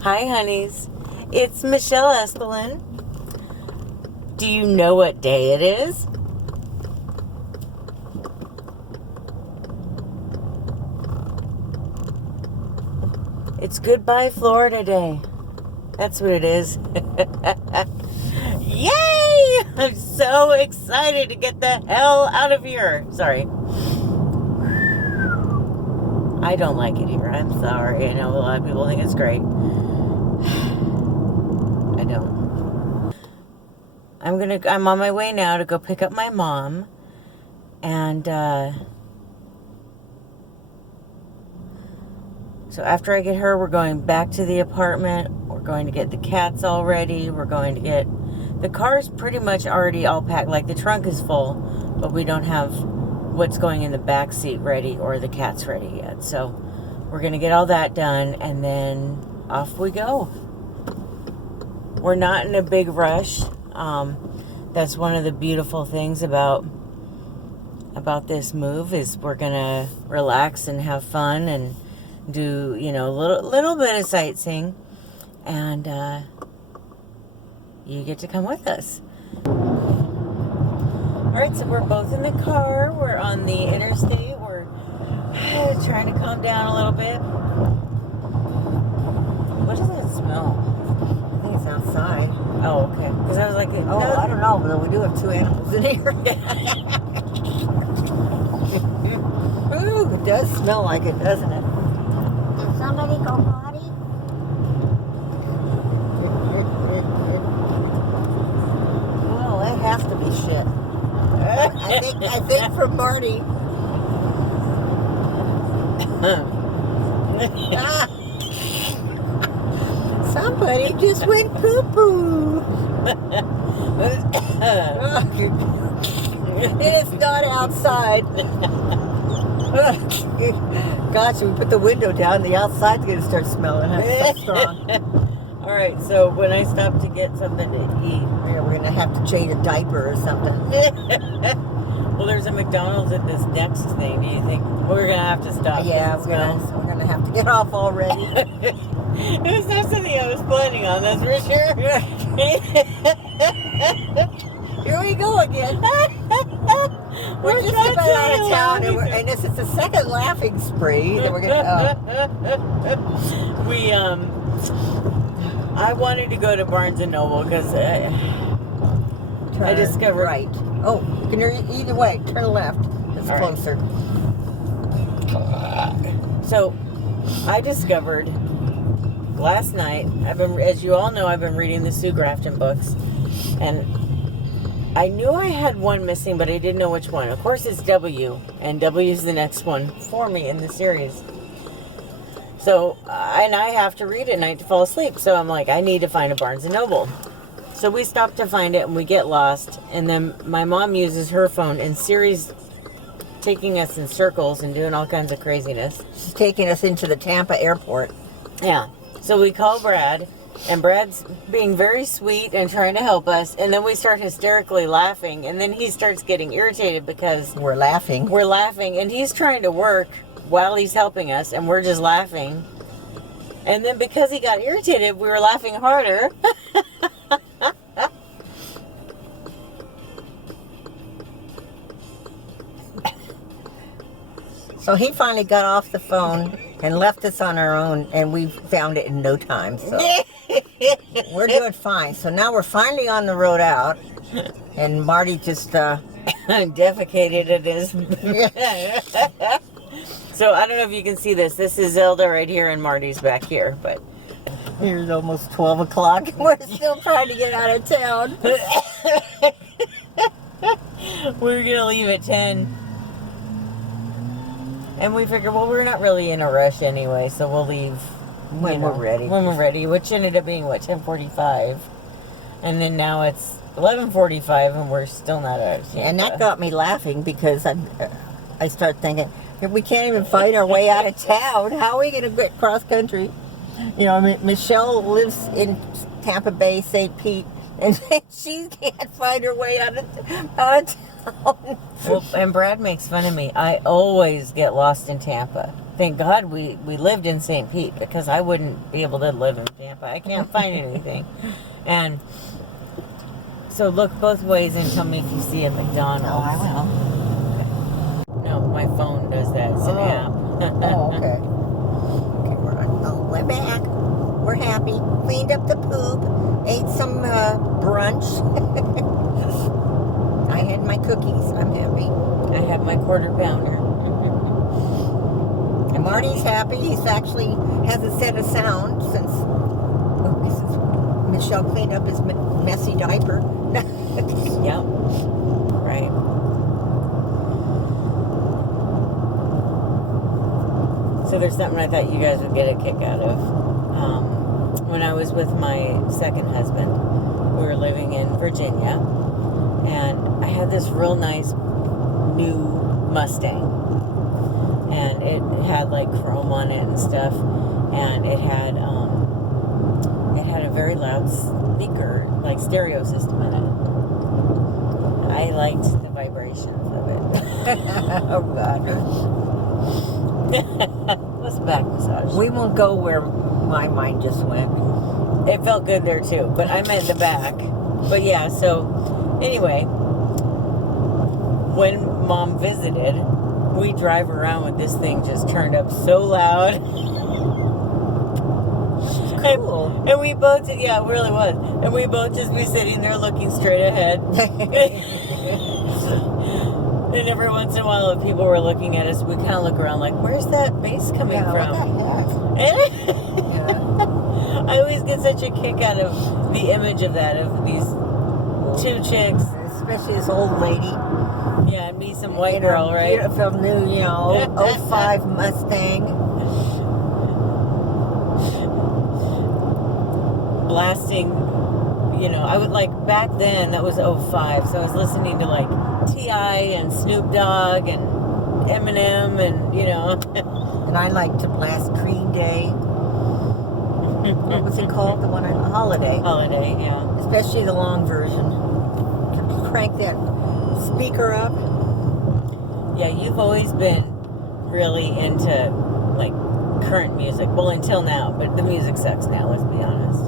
Hi, honeys. It's Michelle Estelin. Do you know what day it is? It's Goodbye Florida Day. That's what it is. Yay! I'm so excited to get the hell out of here. Sorry. I don't like it here. I'm sorry. I know a lot of people think it's great. I don't. I'm on my way now to go pick up my mom. And, so after I get her, we're going back to the apartment. We're going to get the cats all ready. We're going to get... The car's pretty much already all packed. Like, the trunk is full, but we don't have what's going in the back seat ready or the cats ready yet. So we're going to get all that done, and then off we go. We're not in a big rush. That's one of the beautiful things about this move is we're going to relax and have fun and do, a little bit of sightseeing, and you get to come with us. All right, so we're both in the car. We're on the interstate. We're trying to calm down a little bit. What does that smell? I think it's outside. Oh, okay. Because I was like, no, I don't know, but we do have two animals in here. Ooh, it does smell like it, doesn't it? Did somebody go potty? Well, it has to be shit. I think from Marty. Somebody just went poo-poo. It is not outside. Gosh, we put the window down, the outside's going to start smelling. That's so strong. All right, so when I stop to get something to eat... Yeah, we're going to have to change a diaper or something. Well, there's a McDonald's at this next thing. Do you think we're going to have to stop? Yeah, we're going to have to get off already. It was not something I was planning on, that's for sure. Here we go again. We're just about out of town, and this is the second laughing spree that we're going to... I wanted to go to Barnes & Noble because I discovered... Right. Oh, you can either way. Turn left. It's all closer. Right. So, I discovered last night, as you all know, I've been reading the Sue Grafton books, and I knew I had one missing, but I didn't know which one. Of course, it's W, and W is the next one for me in the series. So, and I have to read at night to fall asleep, so I'm like, I need to find a Barnes & Noble. So we stop to find it, and we get lost, and then my mom uses her phone, and Siri's taking us in circles and doing all kinds of craziness. She's taking us into the Tampa airport. Yeah. So we call Brad, and Brad's being very sweet and trying to help us, and then we start hysterically laughing, and then he starts getting irritated because... We're laughing, and he's trying to work while he's helping us, and we're just laughing. And then because he got irritated, we were laughing harder. So he finally got off the phone and left us on our own, and we found it in no time. So we're doing fine. So now we're finally on the road out, and Marty just defecated at his... So I don't know if you can see this. This is Zelda right here, and Marty's back here, but... Here's almost 12 o'clock, and we're still trying to get out of town. We're going to leave at 10. And we figured, well, we're not really in a rush anyway, so we'll leave when we're ready. When we're ready, which ended up being, 10:45. And then now it's 11:45, and we're still not out of Tampa. And that got me laughing because I start thinking, we can't even find our way out of town. How are we going to get cross country? Michelle lives in Tampa Bay, St. Pete, and she can't find her way out of town. Well, and Brad makes fun of me. I always get lost in Tampa. thank God we lived in St. Pete, because I wouldn't be able to live in Tampa. I can't find anything. And so look both ways and tell me if you see a McDonald's. Oh, I will. No, my phone does that. It's an app. Oh, okay. Okay, we're back. We're happy. Cleaned up the poop. Ate some brunch. I had my cookies. I'm happy. I have my quarter pounder. And Marty's happy. He's actually hasn't set a sound since Michelle cleaned up his messy diaper. Yep. Right. So there's something I thought you guys would get a kick out of. When I was with my second husband, we were living in Virginia, and I had this real nice new Mustang, and it had like chrome on it and stuff, and it had a very loud speaker, like stereo system in it. I liked the vibrations of it. Oh God. Let's back massage. We won't go where my mind just went. It felt good there too, but I meant the back. But yeah, so anyway, when Mom visited, we drive around with this thing just turned up so loud. Cool. And we both, yeah, it really was. And we both just be sitting there looking straight ahead. And every once in a while, if people were looking at us, we kind of look around like, where's that bass coming from? What the heck? Yeah. I always get such a kick out of the image of that, of these two chicks. Especially this old lady. Yeah, and me, some white girl, right? Beautiful new, 05 Mustang. Blasting, I would like, back then, that was 05, so I was listening to like T.I. and Snoop Dogg and Eminem and, And I like to blast Green Day. What was it called? The one on Holiday. Holiday, yeah. Especially the long version. Crank that speaker up. Yeah, you've always been really into, like, current music. Well, until now, but the music sucks now, let's be honest.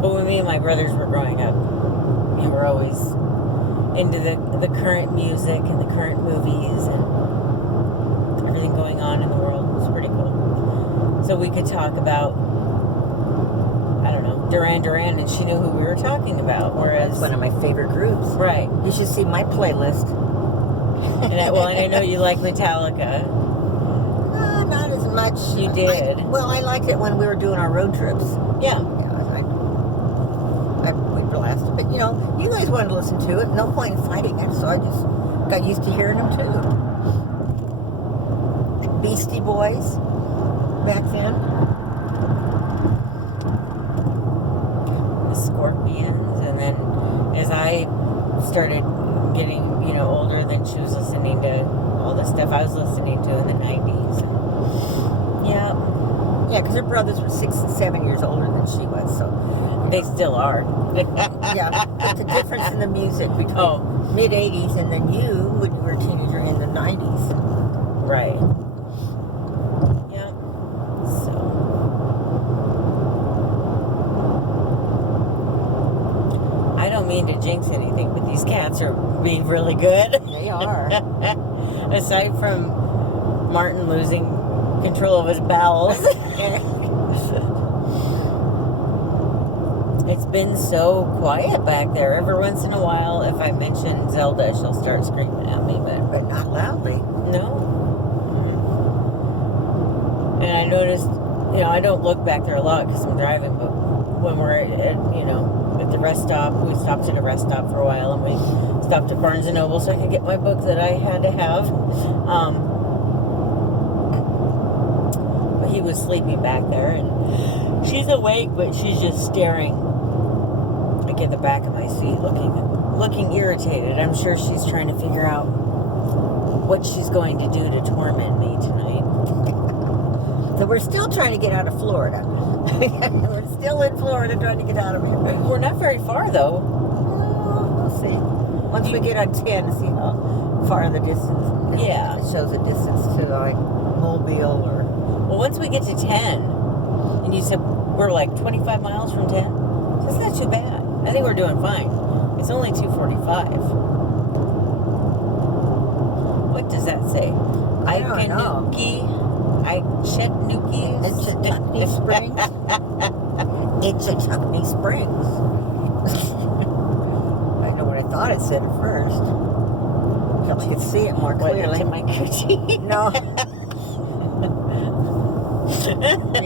But when me and my brothers were growing up, you were always into the current music and the current movies and everything going on in the world. It was pretty cool. So we could talk about, I don't know, Duran Duran, and she knew who we were talking about. Whereas, That's one of my favorite groups. right. You should see my playlist. And I know you like Metallica. Not as much. You did. I liked it when we were doing our road trips. Yeah. We blasted. But, you guys wanted to listen to it. No point in fighting it, so I just got used to hearing them, too. Beastie Boys, back then. The Scorpions. And then as I started getting, older, then she was listening to all the stuff I was listening to in the 90s. Yeah. Yeah, because her brothers were 6 and 7 years older than she was, so. They still are. Yeah, but the difference in the music between mid-80s and then you, when you were a teenager, in the 90s. Right. Yeah. So. I don't mean to jinx anything, but these cats are being really good. They are. Aside from Martin losing control of his bowels. It's been so quiet back there. Every once in a while, if I mention Zelda, she'll start screaming at me, But not loudly. no. And I noticed, I don't look back there a lot because I'm driving, but when we're at the rest stop, we stopped at a rest stop for a while, and we stopped at Barnes & Noble so I could get my book that I had to have. But he was sleeping back there, and she's awake, but she's just staring like at the back of my seat, looking irritated. I'm sure she's trying to figure out what she's going to do to torment me tonight. So we're still trying to get out of Florida. We're still in Florida trying to get out of here. We're not very far, though. We'll see. Once we get on 10, see how far the distance. Yeah. It shows a distance to like Mobile or Well, once we get to 10, and you said we're like 25 miles from 10, that's not too bad. I think we're doing fine. It's only 2:45. What does that say? I don't know. Chetnuki. It's a Tuckney Springs. It's a Tuckney Springs. I know what I thought it said at first. So I could see it more clearly. What, to my coochie? No.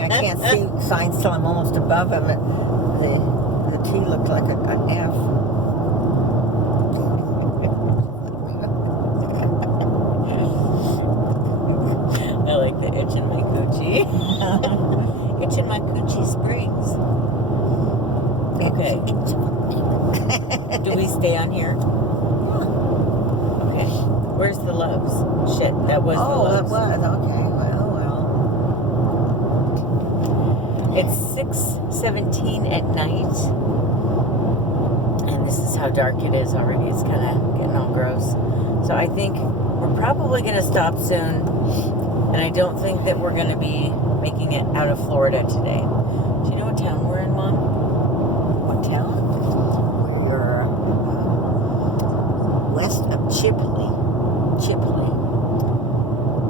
I can't see signs till I'm almost above them. The T looks like an F. I like the itch in my coochie. Itch in my coochie springs. Okay. Do we stay on here? Okay. Where's the Loves? Shit, that was the Loves. Oh, that was. Okay, well. It's 6:17 at night. And this is how dark it is already. It's kind of getting all gross. So I think we're probably going to stop soon. And I don't think that we're going to be making it out of Florida today. Do you know what town we're in, Mom? What town? We're west of Chipley.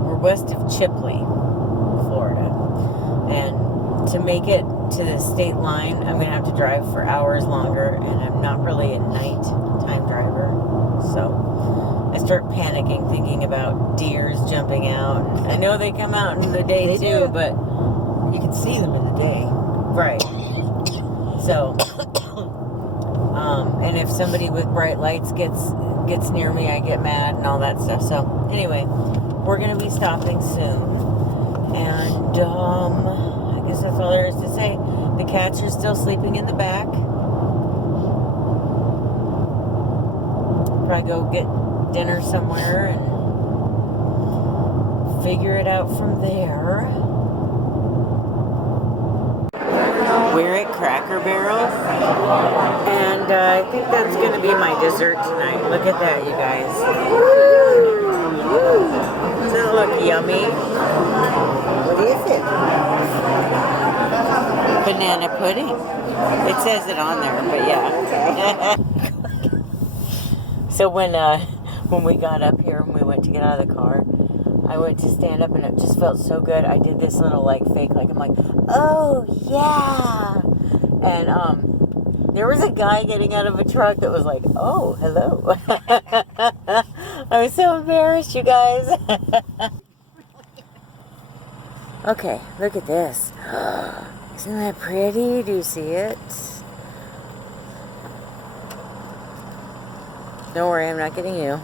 We're west of Chipley, Florida. And to make it to the state line, I'm going to have to drive for hours longer. And I'm not really a nighttime driver. So I start panicking, thinking about deers jumping out. I know they come out in the day They too, do. but You can see them in the day. right. So, and if somebody with bright lights gets near me, I get mad and all that stuff. So, anyway, we're gonna be stopping soon, and I guess that's all there is to say. The cats are still sleeping in the back. Probably go get dinner somewhere and figure it out from there. We're at Cracker Barrel, and I think that's going to be my dessert tonight. Look at that, you guys. Doesn't it look yummy? What is it? Banana pudding. It says it on there, but yeah. So when we got up here and we went to get out of the car, I went to stand up and it just felt so good. I did this little like fake, like I'm like, oh yeah. And there was a guy getting out of a truck that was like, oh, hello. I was so embarrassed, you guys. Okay, look at this. Isn't that pretty? Do you see it? Don't worry, I'm not getting you.